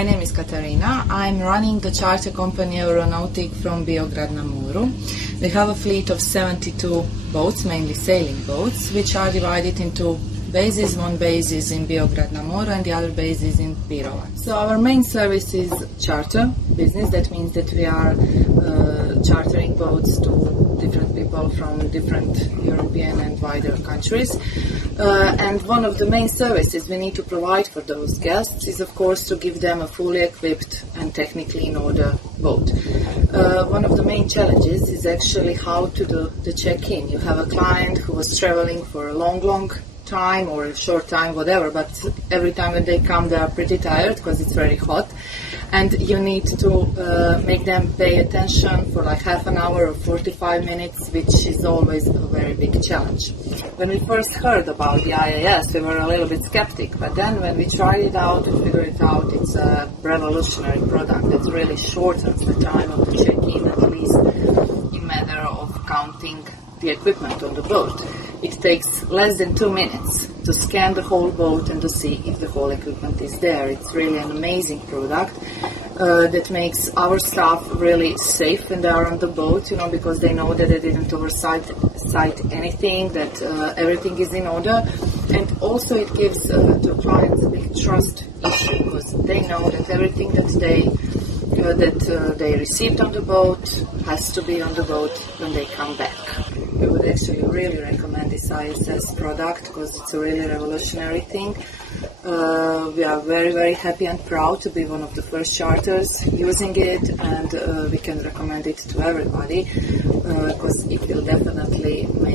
My name is Katarina. I'm running the charter company Aeronautic from Beograd na Muru. We have a fleet of 72 boats, mainly sailing boats, which are divided into bases. One base is in Beograd na Muru and the other base is in Pirovac. So our main service is charter business. That means that we are chartering boats to different people from different European and wider countries. And one of the main services we need to provide for those guests is, of course, to give them a fully equipped and technically in order boat. One of the main challenges is actually how to do the check-in. You have a client who was traveling for a long time or a short time, whatever, but every time when they come they are pretty tired because it's very hot, and you need to make them pay attention for like half an hour or 45 minutes, which is always a very big challenge. When we first heard about the IIS, we were a little bit skeptic, but then when we tried it out and figured it out, it's a revolutionary product that really shortens the time of the check-in, at least in matter of counting the equipment on the boat. It takes less than 2 minutes to scan the whole boat and to see if the whole equipment is there. It's really an amazing product that makes our staff really safe when they are on the boat, because they know that they didn't oversight anything, that everything is in order. And also it gives to clients a big trust issue, because they know that everything that they received on the boat has to be on the boat when they come back. We would actually really recommend this ISS product because it's a really revolutionary thing. We are very, very happy and proud to be one of the first charters using it, and we can recommend it to everybody because it will definitely make